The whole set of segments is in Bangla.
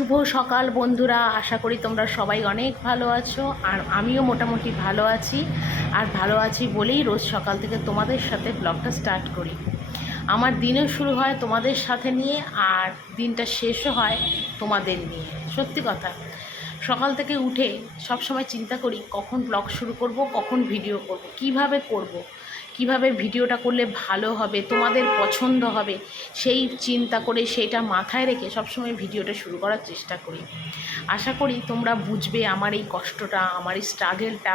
শুভ সকাল বন্ধুরা। আশা করি তোমরা সবাই অনেক ভালো আছো, আর আমিও মোটামুটি ভালো আছি। আর ভালো আছি বলেই রোজ সকাল থেকে তোমাদের সাথে ব্লগটা স্টার্ট করি। আমার দিনও শুরু হয় তোমাদের সাথে নিয়ে, আর দিনটা শেষও হয় তোমাদের নিয়ে। সত্যি কথা। সকাল থেকে উঠে সব সময় চিন্তা করি, কখন ব্লগ শুরু করব, কখন ভিডিও করব, কীভাবে করব। কীভাবে ভিডিওটা করলে ভালো হবে, তোমাদের পছন্দ হবে, সেই চিন্তা করে সেইটা মাথায় রেখে সবসময় ভিডিওটা শুরু করার চেষ্টা করি। আশা করি তোমরা বুঝবে আমার এই কষ্টটা, আমার এই স্ট্রাগেলটা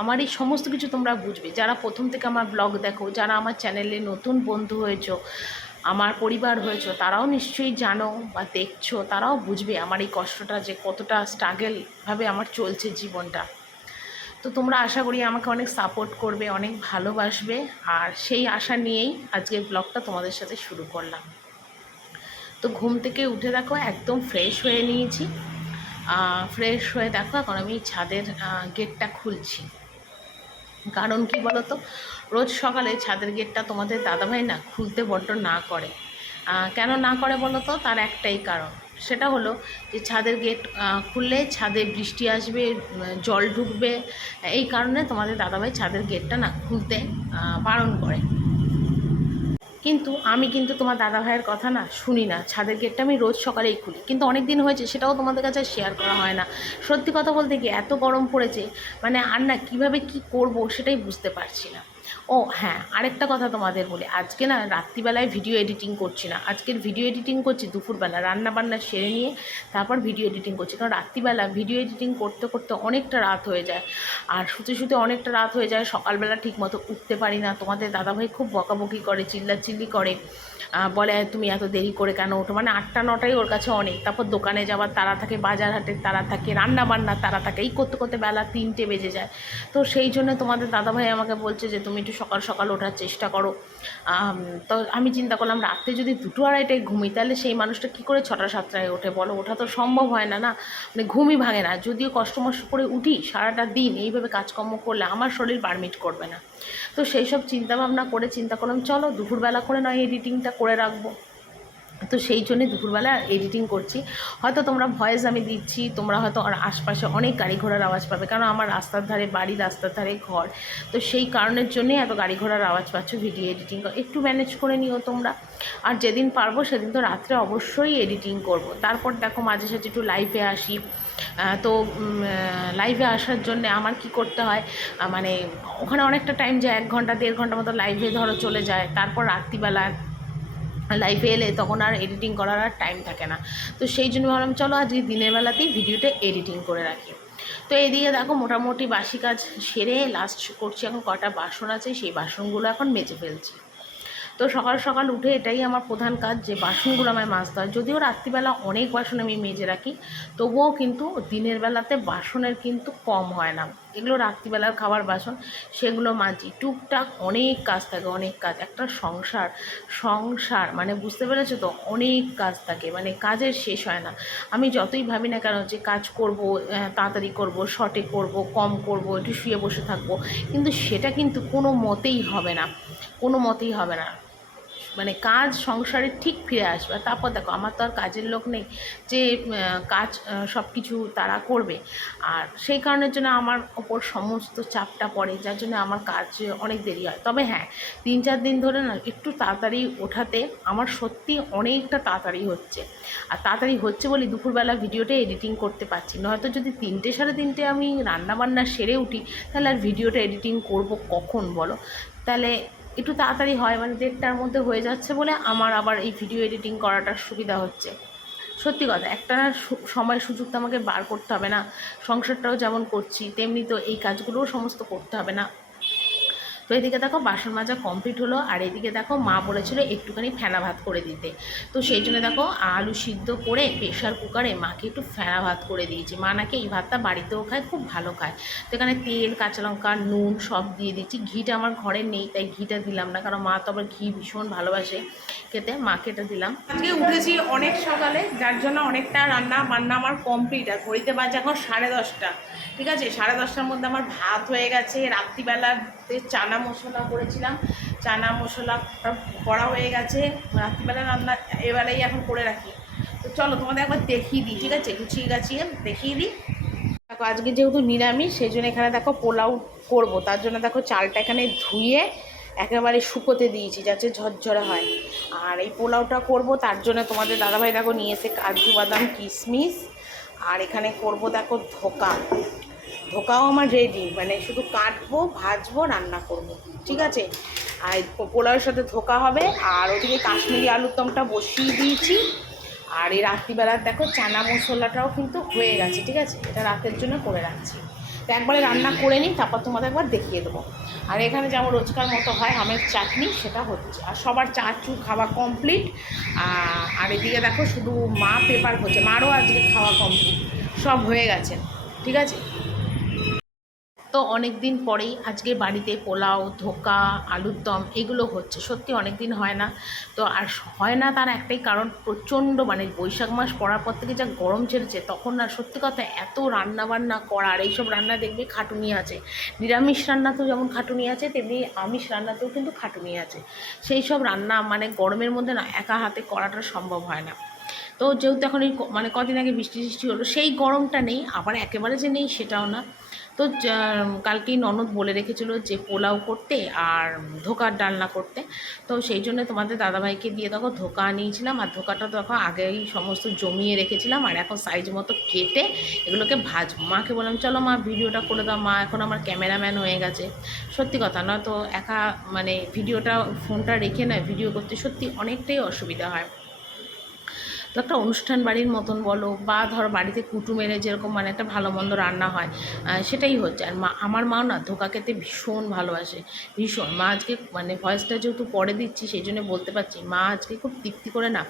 আমার এই সমস্ত কিছু তোমরা বুঝবে। যারা প্রথম থেকে আমার ব্লগ দেখো, যারা আমার চ্যানেলে নতুন বন্ধু হয়েছো, আমার পরিবার হয়েছো, তারাও নিশ্চয়ই জানো বা দেখছ, তারাও বুঝবে আমার এই কষ্টটা যে কতটা স্ট্রাগেলভাবে আমার চলছে জীবনটা। তো তোমরা আশা করি আমাকে অনেক সাপোর্ট করবে, অনেক ভালোবাসবে। আর সেই আশা নিয়েই আজকের ব্লগটা তোমাদের সাথে শুরু করলাম। তো ঘুম থেকে উঠে দেখো একদম ফ্রেশ হয়ে নিয়েছি। ফ্রেশ হয়ে দেখো এখন আমি ছাদের গেটটা খুলছি। কারণ কি বলো তো রোজ সকালে ছাদের গেটটা তোমাদের দাদাভাই না খুলতে বড্ড না করে। কেন না করে বলো তো তার একটাই কারণ। সেটা হলো যে ছাদের গেট খুললে ছাদে বৃষ্টি আসবে জল ঢুকবে। এই কারণে তোমাদের দাদাভাই ছাদের গেটটা না খুলতে বারণ করে। কিন্তু আমি কিন্তু তোমার দাদা ভাইয়ের কথা না শুনি না। ছাদের গেটটা আমি রোজ সকালেই খুলি। কিন্তু অনেক দিন হয়েছে, সেটাও তোমাদের কাছে শেয়ার করা হয় না। সত্যি কথা বলতে কি এত গরম পড়েছে মানে আর না কীভাবে কী করব সেটাই বুঝতে পারছি না। ও হ্যাঁ আরেকটা কথা তোমাদের বলি। আজকে না রাত্রিবেলায় ভিডিও এডিটিং করছি না। আজকের ভিডিও এডিটিং করছি দুপুরবেলা। রান্না বান্না সেরে নিয়ে তারপর ভিডিও এডিটিং করছি। কারণ রাত্রিবেলা ভিডিও এডিটিং করতে করতে অনেকটা রাত হয়ে যায়। আর শুতে শুতে অনেকটা রাত হয়ে যায়। সকালবেলা ঠিকমতো উঠতে পারি না। তোমাদের দাদাভাই খুব বকাবকি করে, চিল্লাচিল্লি করে। বলে, তুমি এত দেরি করে কেন ওঠো? মানে আটটা, নটাই ওর কাছে অনেক। তারপর দোকানে যাওয়ার তারা থাকে বাজার হাটের তারা থাকে রান্না বান্নার তারা থাকে। এই করতে করতে বেলা তিনটে বেজে যায়। তো সেই জন্য তোমাদের দাদাভাই আমাকে বলছে যে, তুমি একটু সকাল সকাল ওঠার চেষ্টা করো। তো আমি চিন্তা করলাম, রাত্রে যদি দুটো আড়াইটায় ঘুমি, তাহলে সেই মানুষটা কী করে ছটা, সাতটায় ওঠে বলো? ওঠা তো সম্ভব হয় না না? মানে ঘুমই ভাঙে না। যদিও কষ্ট করে উঠি সারাটা দিন, এইভাবে কাজকর্ম করলে আমার শরীর পারমিট করবে না। তো সেই সব চিন্তাভাবনা করে চিন্তা করলাম চলো দুপুরবেলা করে নয় এডিটিংটা করে রাখব। তো সেই জন্যে দুপুরবেলা এডিটিং করছি। হয়তো তোমরা ভয়েস আমি দিচ্ছি, তোমরা হয়তো আশপাশে অনেক গাড়ি ঘোড়ার আওয়াজ পাবে, কারণ আমার রাস্তার ধারে বাড়ি, রাস্তার ধারে ঘর। তো সেই কারণের জন্যে এত গাড়ি ঘোড়ার আওয়াজ পাচ্ছ ভিডিও এডিটিং একটু ম্যানেজ করে নিও তোমরা। আর যেদিন পারব সেদিন তো রাত্রে অবশ্যই এডিটিং করব। তারপর দেখো মাঝে সাঝে একটু লাইভে আসি। তো লাইভে আসার জন্য আমার কি করতে হয় মানে ওখানে অনেকটা টাইম যায়, এক ঘণ্টা, দেড় ঘণ্টা মতো লাইভে ধরো চলে যায়। তারপর রাত্রিবেলা লাইফে এলে তখন আর এডিটিং করার আর টাইম থাকে না। তো সেই জন্য ভাবলাম, চলো আজকে দিনের বেলাতেই ভিডিওটা এডিটিং করে রাখি। তো এইদিকে দেখো, মোটামুটি বাসি কাজ সেরে লাস্ট করছি, এখন কটা বাসন আছে, সেই বাসনগুলো এখন মেজে ফেলছি। তো সকাল সকাল উঠে এটাই আমার প্রধান কাজ, যে বাসনগুলো আমায় মাজতে হয়। যদিও রাত্রিবেলা অনেক বাসন আমি মেজে রাখি, তবুও কিন্তু দিনের বেলাতে বাসনের কিন্তু কম হয় না। এগুলো রাত্রিবেলার খাবার বাসন, সেগুলো মাজি। টুকটাক অনেক কাজ থাকে, অনেক কাজ। একটা সংসার সংসার মানে বুঝতে পেরেছ তো? অনেক কাজ থাকে মানে কাজের শেষ হয় না। আমি যতই ভাবি না কেন যে কাজ করব তাড়াতাড়ি করব শর্টে করব, কম করব, একটু শুয়ে বসে থাকব, কিন্তু সেটা কিন্তু কোনো মতেই হবে না। কোনো মতেই হবে না। মানে কাজ সংসারে ঠিক ফিরে আসবে। তারপর দেখো, আমার তো আর কাজের লোক নেই যে কাজ সব কিছু তারা করবে। আর সেই কারণের জন্য আমার ওপর সমস্ত চাপটা পড়ে, যার জন্য আমার কাজ অনেক দেরি হয়। তবে হ্যাঁ তিন চার দিন ধরে না, একটু তাড়াতাড়ি ওঠাতে আমার সত্যি অনেকটা তাড়াতাড়ি হচ্ছে। আর তাড়াতাড়ি হচ্ছে বলে দুপুরবেলা ভিডিওটা এডিটিং করতে পারছি নয়তো যদি তিনটে সাড়ে তিনটে আমি রান্নাবান্না সেরে উঠি, তাহলে আর ভিডিওটা এডিটিং করব কখন বলো? তাহলে একটু তাড়াতাড়ি হয় মানে দেড়টার মধ্যে হয়ে যাচ্ছে বলে আমার আবার এই ভিডিও এডিটিং করাটা সুবিধা হচ্ছে। সত্যি কথা, একটা সময় সুযোগ তো আমাকে বার করতে হবে না। সংসারটাও যেমন করছি, তেমনি তো এই কাজগুলোও সমস্ত করতে হবে না। তো এদিকে দেখো বাসন মাজা কমপ্লিট হলো, আর এদিকে দেখো মা বলেছিল একটুখানি ফেনা ভাত করে দিতে। তো সেই জন্য দেখো আলু সিদ্ধ করে প্রেশার কুকারে মাকে একটু ফেনা ভাত করে দিয়েছি। মা নাকি এই ভাতটা বাড়িতেও খায়, খুব ভালো খায়। তো এখানে তেল, কাঁচা লঙ্কা, নুন সব দিয়ে দিচ্ছি। ঘিটা আমার ঘরে নেই, তাই ঘিটা দিলাম না, কারণ মা তো আবার ঘি ভীষণ ভালোবাসে খেতে, মাকে এটা দিলাম। আজকে উঠেছি অনেক সকালে, যার জন্য অনেকটা রান্না বান্না আমার কমপ্লিট আর ঘড়িতে বাজে এখন সাড়ে দশটা। ঠিক আছে, সাড়ে দশটার মধ্যে আমার ভাত হয়ে গেছে রাত্রিবেলাতে চানা মশলা করেছিলাম। চানা মশলা করা হয়ে গেছে। রাত্রিবেলা রান্না এবেলাই এখন করে রাখি। তো চলো তোমাদের একবার দেখিয়ে দিই, ঠিক আছে? গুছিয়ে গাছিয়ে দেখিয়ে দিই। দেখো, আজকে যেহেতু নিরামিষ, সেই জন্য এখানে দেখো পোলাও করব। তার জন্য দেখো চালটা এখানে ধুয়ে একেবারে শুকোতে দিয়েছি, যাতে ঝরঝরে হয়। আর এই পোলাওটা করব, তার জন্য তোমাদের দাদাভাই দেখো নিয়ে এসে কাজু বাদাম কিশমিশ আর এখানে করব দেখো ধোকা। ধোকাও আমার রেডি মানে শুধু কাটবো, ভাজবো, রান্না করব, ঠিক আছে? আর পোলাওয়ের সাথে ধোকা হবে, আর ওদিকে কাশ্মীরি আলুর দমটা বসিয়ে দিয়েছি। আর এই রাত্রিবেলার দেখো চানা মশলাটাও কিন্তু হয়ে গেছে, ঠিক আছে? এটা রাতের জন্য করে রাখছি। তো একবারে রান্না করে নিই, তারপর তোমাদের একবার দেখিয়ে দেবো। আর এখানে যেমন রোজকার মতো হয় আমের চাটনি, সেটা হচ্ছে। আর সবার চা চু খাওয়া কমপ্লিট আর এদিকে দেখো শুধু মা পেপার হচ্ছে মারও আজকে খাওয়া কমপ্লিট সব হয়ে গেছে, ঠিক আছে? তো অনেক দিন পরেই আজকে বাড়িতে পোলাও, ধোকা, আলুর দম এগুলো হচ্ছে। সত্যি অনেক দিন হয় না। তো আর হয় না তার একটাই কারণ, প্রচণ্ড মানে বৈশাখ মাস পড়ার পর থেকে যা গরম ছেড়েছে, তখন না সত্যি কথা এত রান্না বান্না করার এইসব রান্না দেখবে খাটুনি আছে। নিরামিষ রান্নাতেও যেমন খাটুনি আছে, তেমনি আমিষ রান্নাতেও কিন্তু খাটুনি আছে। সেই সব রান্না মানে গরমের মধ্যে না একা হাতে করাটা সম্ভব হয় না। তো যেহেতু এখন এই মানে কদিন আগে বৃষ্টি টিষ্টি হলো, সেই গরমটা নেই, আবার একেবারে যে নেই সেটাও না। তো কালকেই ননদ বলে রেখেছিল যে পোলাও করতে আর ধোকার ডালনা করতে। তো সেই জন্য তোমাদের দাদাভাইকে দিয়ে দেখো ধোকা নিয়েছিলাম। আর ধোকাটা দেখো আগেই সমস্ত জমিয়ে রেখেছিলাম। আর এখন সাইজ মতো কেটে এগুলোকে ভাজবো মাকে বললাম, চলো মা, ভিডিওটা করে দাও, মা, এখন আমার ক্যামেরাম্যান হয়ে গেছে। সত্যি কথা না তো, একা মানে ভিডিওটা, ফোনটা রেখে নয়, ভিডিও করতে সত্যি অনেকটাই অসুবিধা হয়। তো একটা অনুষ্ঠান বাড়ির মতন বলো বা ধরো বাড়িতে কুটুমেরে যেরকম মানে একটা ভালো মন্দ রান্না হয় সেটাই হচ্ছে। আর মা, আমার মাও না ধোকা খেতে ভীষণ ভালোবাসে, ভীষণ। মা আজকে মানে ভয়েসটা যেহেতু পরে দিচ্ছি, সেই জন্য বলতে পারছি মা আজকে খুব তৃপ্তি করে না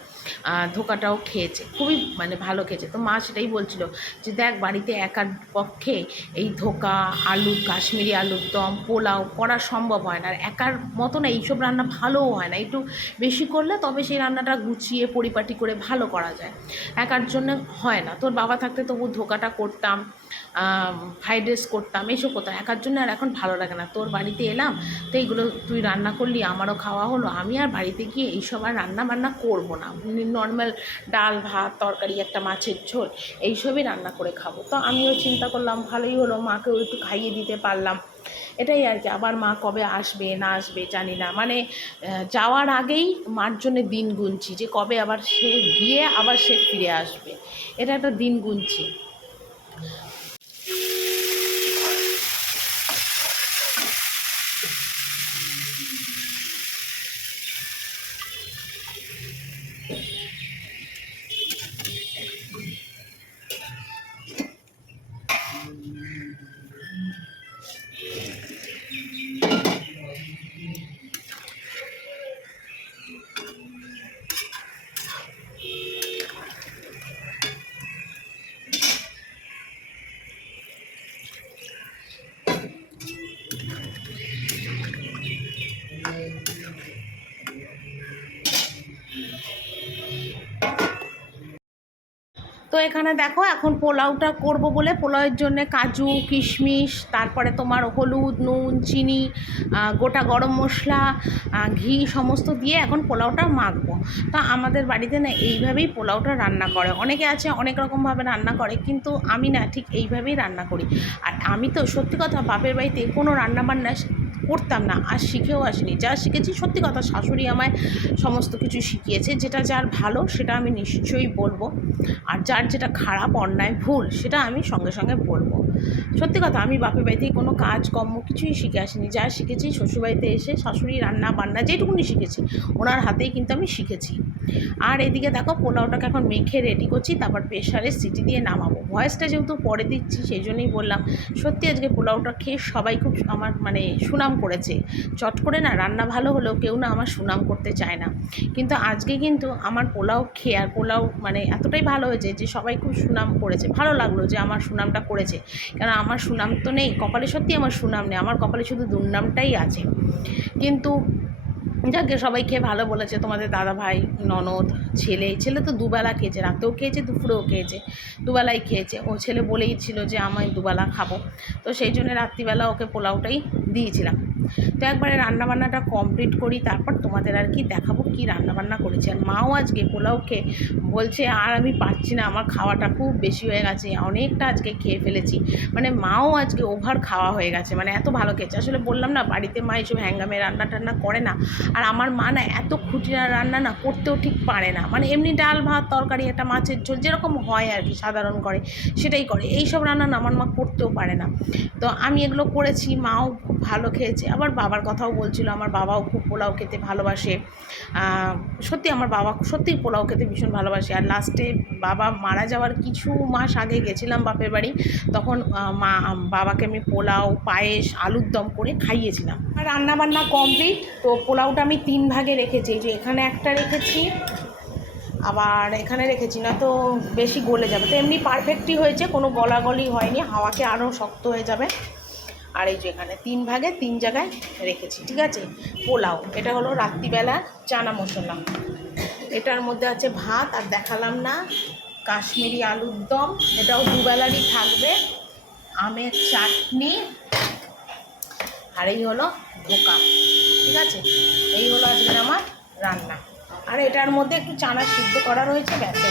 ধোকাটাও খেয়েছে, খুবই মানে ভালো খেয়েছে। তো মা সেটাই বলছিল যে, দেখ, বাড়িতে একার পক্ষে এই ধোকা, আলু, কাশ্মীরি আলুর দম, পোলাও করা সম্ভব হয় না। আর একার মতো না এইসব রান্না ভালোও হয় না। একটু বেশি করলে তবে সেই রান্নাটা গুছিয়ে, পরিপাটি করে ভালো করা যায়। একার জন্য হয় না। তোর বাবা থাকতে তবু ধোকাটা করতাম ফ্রাইড রাইস করতাম, এসব করতাম। একার জন্য আর এখন ভালো লাগে না। তোর বাড়িতে এলাম, তো এইগুলো তুই রান্না করলি, আমারও খাওয়া হলো। আমি আর বাড়িতে গিয়ে এইসব আর রান্না বান্না করব না। নর্মাল ডাল, ভাত, তরকারি, একটা মাছের ঝোল, এইসবই রান্না করে খাব। তো আমিও চিন্তা করলাম, ভালোই হলো। মাকেও একটু খাইয়ে দিতে পারলাম। এটাই আর কি, আবার মা কবে আসবে, না আসবে জানি না। মানে যাওয়ার আগেই মার জন্যে দিন গুনছি যে কবে আবার সে গিয়ে আবার সে ফিরে আসবে। এটা একটা দিন গুনছি। তো এখানে দেখো এখন পোলাওটা করব বলে পোলাওয়ের জন্য কাজু, কিশমিশ, তারপরে তোমার হলুদ, নুন, চিনি গোটা গরম মশলা ঘি সমস্ত দিয়ে এখন পোলাওটা মাখবো। তা আমাদের বাড়িতে না এইভাবেই পোলাওটা রান্না করে। অনেকে আছে অনেক রকমভাবে রান্না করে, কিন্তু আমি না ঠিক এইভাবেই রান্না করি। আর আমি তো সত্যি কথা বাপের বাড়িতে কোনো রান্না বান্না করতাম না, আর শিখেও আসিনি। যা শিখেছি, সত্যি কথা শাশুড়ি আমায় সমস্ত কিছু শিখিয়েছে, যেটা যার ভালো, সেটা আমি নিশ্চয়ই বলব। আর যার যেটা খারাপ, অন্যায়, ভুল, সেটা আমি সঙ্গে সঙ্গে বলব। সত্যি কথা, আমি বাপের বাড়ি থেকে কোনো কাজ কর্ম কিছুই শিখে আসিনি। যা শিখেছি, শ্বশুরবাড়িতে এসে শাশুড়ি রান্না বান্না যেটুকুনি শিখেছি, ওনার হাতেই কিন্তু আমি শিখেছি। আর এদিকে দেখো, পোলাওটাকে এখন মেখে রেডি করছি, তারপর প্রেশারে সিটি দিয়ে নামাবো। ভয়েসটা যেহেতু পরে দিচ্ছি, সেই জন্যই বললাম, সত্যি আজকে পোলাওটা খেয়ে সবাই খুব আমার মানে সুনাম করেছে। চট করে না রান্না ভালো হলেও কেউ না আমার সুনাম করতে চায় না। কিন্তু আজকে কিন্তু আমার পোলাও খেয়ে আর পোলাও মানে এতটাই ভালো হয়েছে যে সবাই খুব সুনাম করেছে। ভালো লাগল যে আমার সুনামটা করেছে। কারণ আমার সুনাম তো নেই, কপালে সত্যি আমার সুনাম নেই। আমার কপালে শুধু দুর্নামটাই আছে। কিন্তু যাকে সবাই খেয়ে ভালো বলেছে। তোমাদের দাদা ভাই, ননদ, ছেলে ছেলে তো দুবেলা খেয়েছে, রাতেও খেয়েছে, দুপুরেও খেয়েছে, দুবেলাই খেয়েছে। ও ছেলে বলেই ছিল যে, আমায় দুবেলা খাব। তো সেই জন্য রাত্রিবেলা ওকে পোলাওটাই দিয়েছিলাম। তো একবারে রান্নাবান্নাটা কমপ্লিট করি, তারপর তোমাদের আর কি দেখাবো কি রান্নাবান্না করেছি। আর মাও আজকে পোলাও খেয়ে বলছে, আর আমি পারছি না, আমার খাওয়াটা খুব বেশি হয়ে গেছে, অনেকটা আজকে খেয়ে ফেলেছি। মানে মাও আজকে ওভার খাওয়া হয়ে গেছে মানে এত ভালো খেয়েছে। আসলে বললাম না, বাড়িতে মা এইসব হ্যাঙ্গামে রান্না টান্না করে না, আর আমার মা না এত খুঁটিনা রান্না না করতেও ঠিক পারে না। মানে এমনি ডাল, ভাত, তরকারি, একটা মাছের ঝোল, যেরকম হয় আর কি, সাধারণ করে, সেটাই করে। এইসব রান্না না আমার মা করতেও পারে না। তো আমি এগুলো করেছি, মাও ভালো খেয়েছে। আবার বাবার কথাও বলছিল, আমার বাবাও খুব পোলাও খেতে ভালোবাসে। সত্যি আমার বাবা সত্যিই পোলাও খেতে ভীষণ ভালোবাসে। আর লাস্টে বাবা মারা যাওয়ার কিছু মাস আগে গেছিলাম বাপের বাড়ি, তখন মা, বাবাকে আমি পোলাও, পায়েস, আলুর দম করে খাইয়েছিলাম। আর রান্নাবান্না কমপ্লিট তো পোলাওটা আমি তিন ভাগে রেখেছি। যে এখানে একটা রেখেছি, আবার এখানে রেখেছি, না তো বেশি গলে যাবে। তো এমনি পারফেক্টই হয়েছে, কোনো গলাগলি হয়নি, হাওয়াকে আরও শক্ত হয়ে যাবে। আর এই যে এখানে তিন ভাগে তিন জায়গায় রেখেছি, ঠিক আছে? পোলাও, এটা হলো রাত্রিবেলা চানা মশলা। এটার মধ্যে আছে ভাত, আর দেখালাম না, কাশ্মীরি আলুর দম, এটাও দুবেলারই থাকবে, আমের চাটনি, আর এই হলো ধোকা ঠিক আছে? এই হলো আজকের আমার রান্না। আর এটার মধ্যে একটু চানা সিদ্ধ করা রয়েছে, ব্যাসে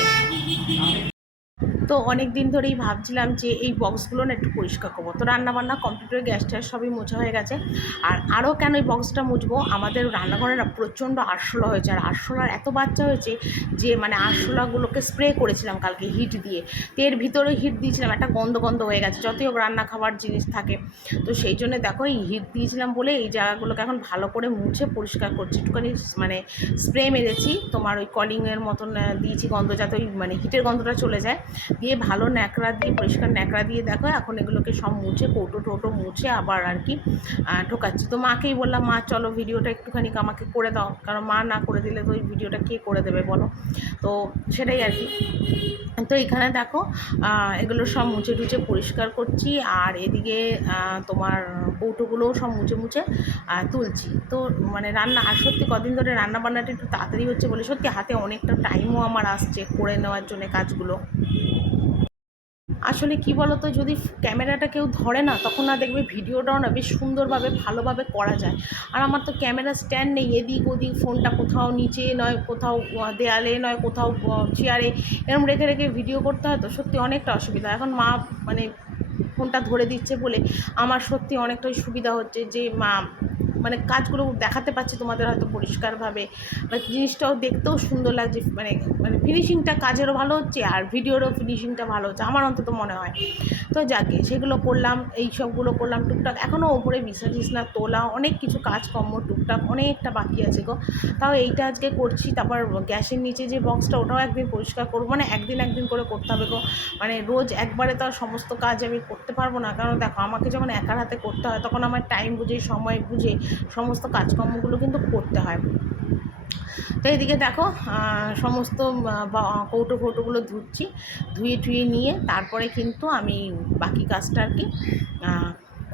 তো অনেক দিন ধরেই ভাবছিলাম যে এই বক্সগুলো না একটু পরিষ্কার করব। তো রান্নাবান্না কম্পিউটার গ্যাস ট্যাস সবই মোছা হয়ে গেছে। আর আরও কেন এই বক্সটা মুছবো? আমাদের রান্নাঘরে না প্রচণ্ড আরশোলা হয়েছে। আর আরশোলার এত বাচ্চা হয়েছে যে মানে আরশোলাগুলোকে স্প্রে করেছিলাম কালকে হিট দিয়ে। তো এর ভিতরে হিট দিয়েছিলাম, একটা গন্ধ গন্ধ হয়ে গেছে। যতই হোক রান্না খাবার জিনিস থাকে। তো সেই জন্য দেখো এই হিট দিয়েছিলাম বলে এই জায়গাগুলোকে এখন ভালো করে মুছে পরিষ্কার করছি। একটুখানি মানে স্প্রে মেরেছি। তোমার ওই কলিংয়ের মতন দিয়েছি গন্ধ যাতে ওই মানে হিটের গন্ধটা চলে যায়। দিয়ে ভালো ন্যাকড়া দিয়ে, পরিষ্কার ন্যাকড়া দিয়ে দেখো, এখন এগুলোকে সব মুছে, কৌটো টোটো মুছে আবার আর কি ঢোকাচ্ছি। তো মাকেই বললাম, মা, চলো ভিডিওটা একটুখানি আমাকে করে দাও। কারণ মা না করে দিলে তো ওই ভিডিওটা কে করে দেবে বলো? তো সেটাই আর কি। তো এখানে দেখো এগুলো সব মুছে টুছে পরিষ্কার করছি আর এদিকে তোমার কৌটোগুলোও সব মুছে মুছে তুলছি। তো মানে রান্না, আর সত্যি কদিন ধরে রান্না বান্নাটা একটু তাড়াতাড়ি হচ্ছে বলে সত্যি হাতে অনেকটা টাইমও আমার আসছে করে নেওয়ার জন্য কাজগুলো। আসলে কি বলতো, যদি ক্যামেরাটা কেউ ধরে না, তখন না দেখবে ভিডিওটাও না বেশ সুন্দরভাবে, ভালোভাবে করা যায়। আর আমার তো ক্যামেরা স্ট্যান্ড নেই, এদিক ওদিক, ফোনটা কোথাও নিচে নয়, কোথাও দেয়ালে নয়, কোথাও চেয়ারে এরকম রেখে রেখে ভিডিও করতে হয় তো সত্যি অনেকটা অসুবিধা। এখন মা মানে ফোনটা ধরে দিচ্ছে বলে আমার সত্যি অনেকটাই সুবিধা হচ্ছে যে মা মানে কাজগুলো দেখাতে পাচ্ছি তোমাদের হয়তো পরিষ্কারভাবে। মানে জিনিসটাও দেখতেও সুন্দর লাগছে মানে মানে ফিনিশিংটা কাজেরও ভালো হচ্ছে আর ভিডিওরও ফিনিশিংটা ভালো হচ্ছে, আমার অন্তত মনে হয়। তো যাকে, সেগুলো করলাম, এই সবগুলো করলাম, টুকটাক এখনও ওপরে বিছনা টিছনা তোলা, অনেক কিছু কাজকর্ম, টুকটাক অনেকটা বাকি আছে গো। তাও এইটা আজকে করছি, তারপর গ্যাসের নিচে যে বক্সটা ওটাও একদিন পরিষ্কার করব মানে একদিন একদিন করে করতে হবে গো। মানে রোজ একবারে তো আর সমস্ত কাজ আমি করতে পারব না, কারণ দেখো আমাকে যখন একার হাতে করতে হয়, তখন আমার টাইম বুঝে, সময় বুঝে সমস্ত কাজকর্মগুলো কিন্তু করতে হয়। তো এদিকে দেখো সমস্ত কৌটো ফৌটোগুলো ধুচ্ছি, ধুয়ে টুয়ে নিয়ে তারপরে কিন্তু আমি বাকি কাজটা আর কি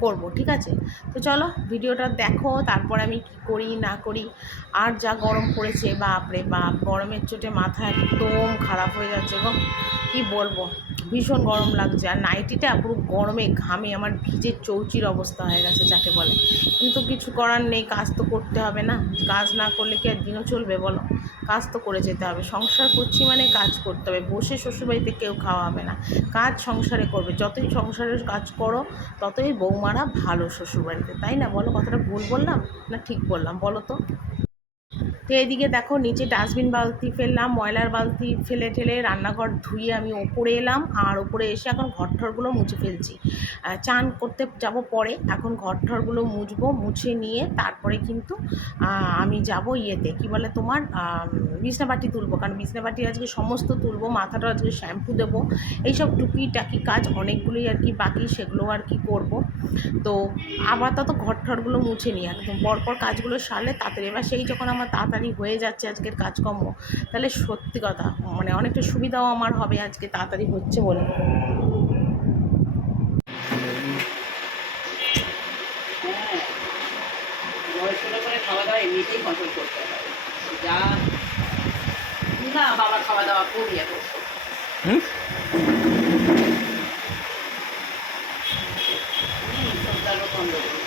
করব, ঠিক আছে? তো চলো, ভিডিওটা দেখো, তারপরে আমি কি করি, না করি, আর যা গরম পড়েছে, বাপরে বাপ, গরমের চোটে মাথা একদম খারাপ হয়ে যাচ্ছে গো, কি বলব? ভীষণ গরম লাগছে। আর নাইটিটা পুরো গরমে ঘামে, আমার ভিজে চৌচির অবস্থা হয়ে গেছে যাকে বলে। কিন্তু কিছু করার নেই, কাজ তো করতে হবে না। কাজ না করলে কি আর দিনও চলবে বলো? কাজ তো করে যেতে হবে। সংসার করছি মানে কাজ করতে হবে। বসে শ্বশুরবাড়িতে কেউ খাওয়া হবে না। কাজ সংসারে করবে। যতই সংসারের কাজ করো, ততই বৌমারা ভালো শ্বশুরবাড়িতে। তাই না? বলো, কথাটা ভুল বললাম না ঠিক বললাম? বলো তো। তো এদিকে দেখো নিচে ডাস্টবিন বালতি ফেললাম, ময়লার বালতি ফেলে ঠেলে রান্নাঘর ধুয়ে আমি ওপরে এলাম আর ওপরে এসে এখন ঘর ঠরগুলো মুছে ফেলছি। চান করতে যাব পরে, এখন ঘর ঠরগুলো মুছবো, মুছে নিয়ে তারপরে কিন্তু আমি যাব ইয়েতে, কি বলে তোমার বিছনাবাটি তুলবো। কারণ বিছনাবাটি আজকে সমস্ত তুলবো, মাথাটা আজকে শ্যাম্পু দেবো। এইসব টুকি টাকি কাজ অনেকগুলোই আর কি বাকি, সেগুলো আর কি করব। তো আপাতত ঘর ঠরগুলো মুছে নিই একদম। পরপর কাজগুলো সারলে তাড়াতাড়ি এবার সেই যখন আমার তাড়াতাড়ি হয়ে যাচ্ছে আজকের কাজকর্ম, তাহলে সত্যি কথা মানে অনেকটা সুবিধাও আমার হবে আজকে তাড়াতাড়ি হচ্ছে বলে খাওয়া দাওয়া এমনিতেই কন্ট্রোল করতে হয় যা না বাবা খাওয়া দাওয়া করি এখন হুম? হুম, সব ডালও বন্ধ করি।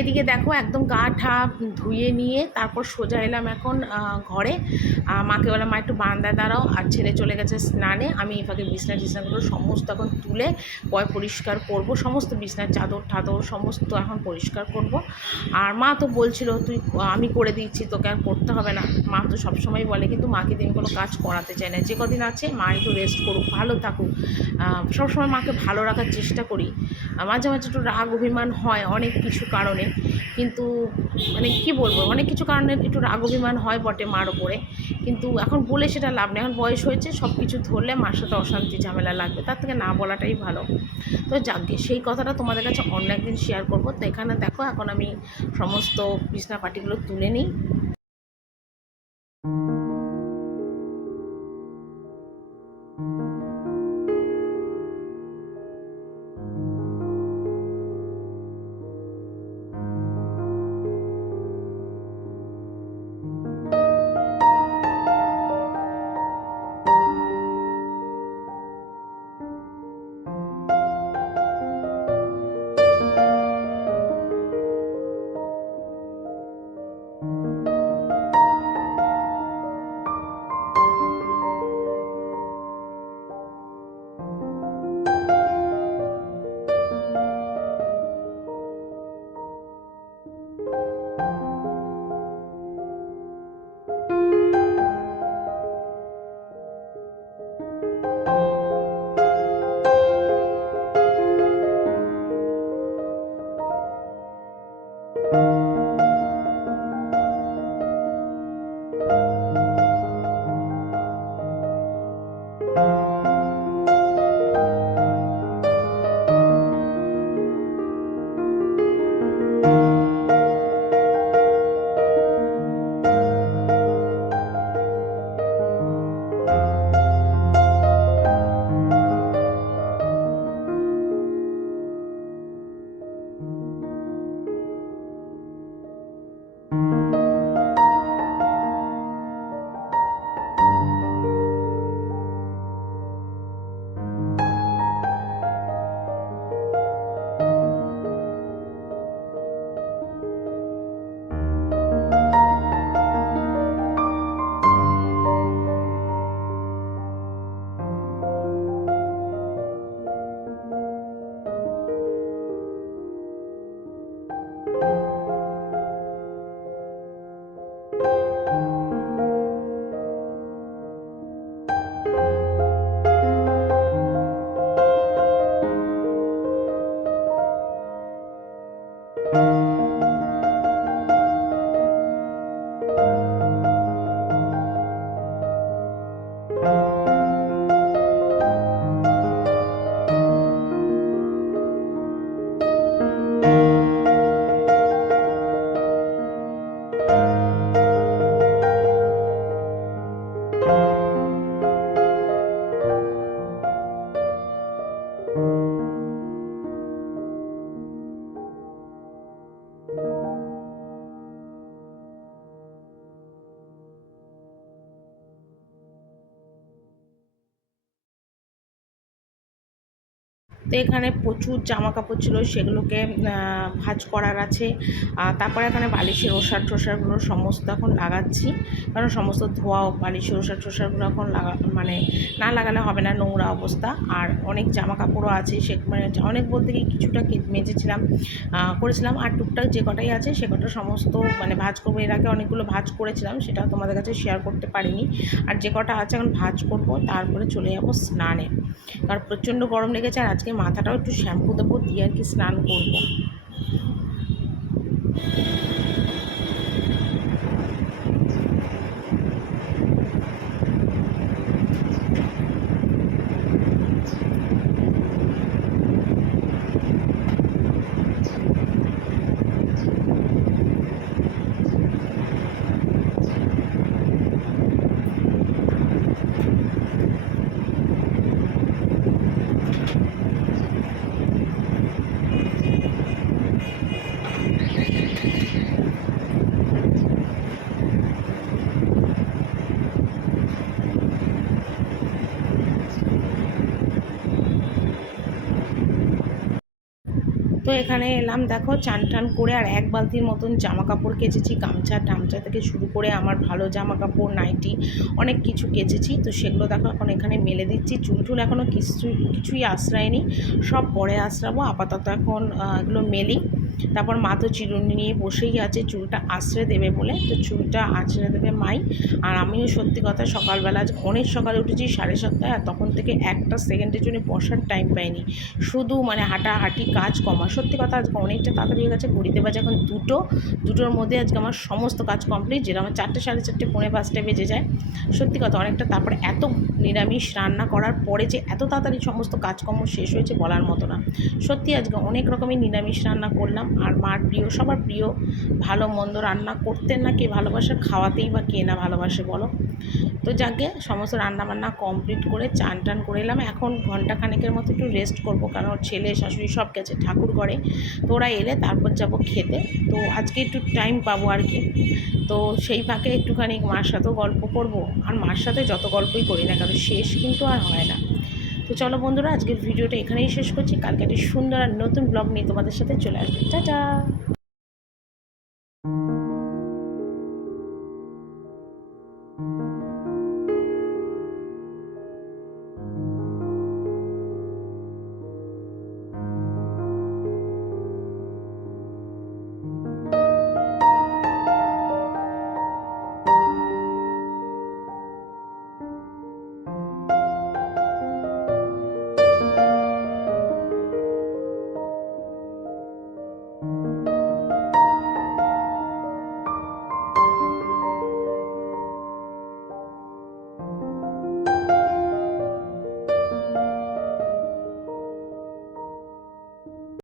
এদিকে দেখো একদম গা ঠা ধুয়ে নিয়ে তারপর সোজা এলাম এখন ঘরে। মাকে বললাম, মা, একটু বারান্দায় দাঁড়াও। আর ছেলে চলে গেছে স্নানে। আমি এভাবে বিছনা টিছনাগুলো সমস্ত এখন তুলে পয় পরিষ্কার করব। সমস্ত বিছনার চাদর ঠাদর সমস্ত এখন পরিষ্কার করব। আর মা তো বলছিল, তুই, আমি করে দিচ্ছি, তোকে আর করতে হবে না। মা তো সবসময় বলে, কিন্তু মাকে দিন কোনো কাজ করাতে চায় না। যে কদিন আছে মা একটু রেস্ট করুক, ভালো থাকুক। সবসময় মাকে ভালো রাখার চেষ্টা করি। মাঝে মাঝে একটু রাগ, অভিমান হয় অনেক কিছু কারণে। কিন্তু মানে কি বলব, অনেক কিছু কারণে একটু রাগ অভিমান হয় বটে মার ওপরে। কিন্তু এখন বলে সেটা লাভ নেই। এখন বয়স হয়েছে সব কিছু ধরলে মার সাথে অশান্তি ঝামেলা লাগবে। তার থেকে না বলাটাই ভালো। তো যাকগে সেই কথাটা তোমাদের কাছে অন্য একদিন শেয়ার করব। তো এখানে দেখো, এখন আমি সমস্ত বিছনা পাটিগুলো তুলে নিই। তো এখানে প্রচুর জামা কাপড় ছিল, সেগুলোকে ভাঁজ করার আছে। তারপরে এখানে বালিশের ওষার টোষারগুলো সমস্ত এখন লাগাচ্ছি। কারণ সমস্ত ধোয়া, বালিশের ওষার টোষারগুলো এখন লাগা মানে না লাগালে হবে না, নোংরা অবস্থা। আর অনেক জামা কাপড়ও আছে, সে মানে অনেক বলতে কি কিছুটা মেজেছিলাম করেছিলাম। আর টুকটাক যে কটাই আছে, সে কটা সমস্ত মানে ভাজ করব। এর আগে অনেকগুলো ভাজ করেছিলাম সেটা তোমাদের কাছে শেয়ার করতে পারিনি। আর যে কটা আছে, এখন ভাজ করব। তারপরে চলে যাব স্নানে। কারণ প্রচণ্ড গরম লেগেছে, আর আজকে মাথাটাও একটু শ্যাম্পু দেবো দিয়ে আর কি স্নান করব। তো এখানে এলাম, দেখো, চান টান করে আর এক বালতির মতন জামা কাপড় কেচেছি, গামছা টামছা থেকে শুরু করে আমার ভালো জামা কাপড় নাইটি, অনেক কিছু কেচেছি। তো সেগুলো দেখো, এখন এখানে মেলে দিচ্ছি। চুল টুল এখনও কিছু কিছুই আশ্রয়নি সব পরে আশ্রাবো। আপাতত এখন এগুলো মেলি। তারপর মা তো চিরুনি নিয়ে বসেই আছে, চুলটা আশ্রয় দেবে বলে। তো চুলটা আশ্রয় দেবে মাই। আর আমিও সত্যি কথা সকালবেলা আজ অনেক সকালে উঠেছি সাড়ে সাতটায়, আর তখন থেকে একটা সেকেন্ডের জন্য বসার টাইম পাইনি। শুধু মানে হাঁটাহাঁটি কাজ কমা। সত্যি কথা আজকে অনেকটা তাড়াতাড়ি হয়ে গেছে। ঘড়িতে বাজে এখন দুটো। দুটোর মধ্যে আজকে আমার সমস্ত কাজ কমপ্লিট যেটা আমার চারটে, সাড়ে চারটে, পৌনে পাঁচটায় বেজে যায়। সত্যি কথা অনেকটা তারপরে এত নিরামিষ রান্না করার পরে যে এত তাড়াতাড়ি সমস্ত কাজকর্ম শেষ হয়েছে বলার মতো না। সত্যি আজকে অনেক রকমের নিরামিষ রান্না করলাম। আর মার প্রিয়, সবার প্রিয়, ভালো, মন্দ রান্না করতেন না কে? ভালোবাসে খাওয়াতেই বা কে না ভালোবাসে বলো? তো যাকে, সমস্ত রান্না বান্না কমপ্লিট করে চান টান করে এলাম। এখন ঘণ্টা খানেকের মতো একটু রেস্ট করব, কারণ ছেলে, শাশুড়ি সব গেছে ঠাকুর ঘরে। তো ওরা এলে তারপর যাব খেতে। তো আজকে একটু টাইম পাবো আর কি। তো সেই ফাঁকে একটুখানি মার সাথেও গল্প করব। আর মার সাথে যত গল্পই করি না কারণ শেষ কিন্তু আর হয় না। তো চলো বন্ধুরা, আজকের ভিডিওটা এখানেই শেষ করছি। কালকে একটি সুন্দর আর নতুন ব্লগ নিয়ে তোমাদের সাথে চলে আসবে। টাটা!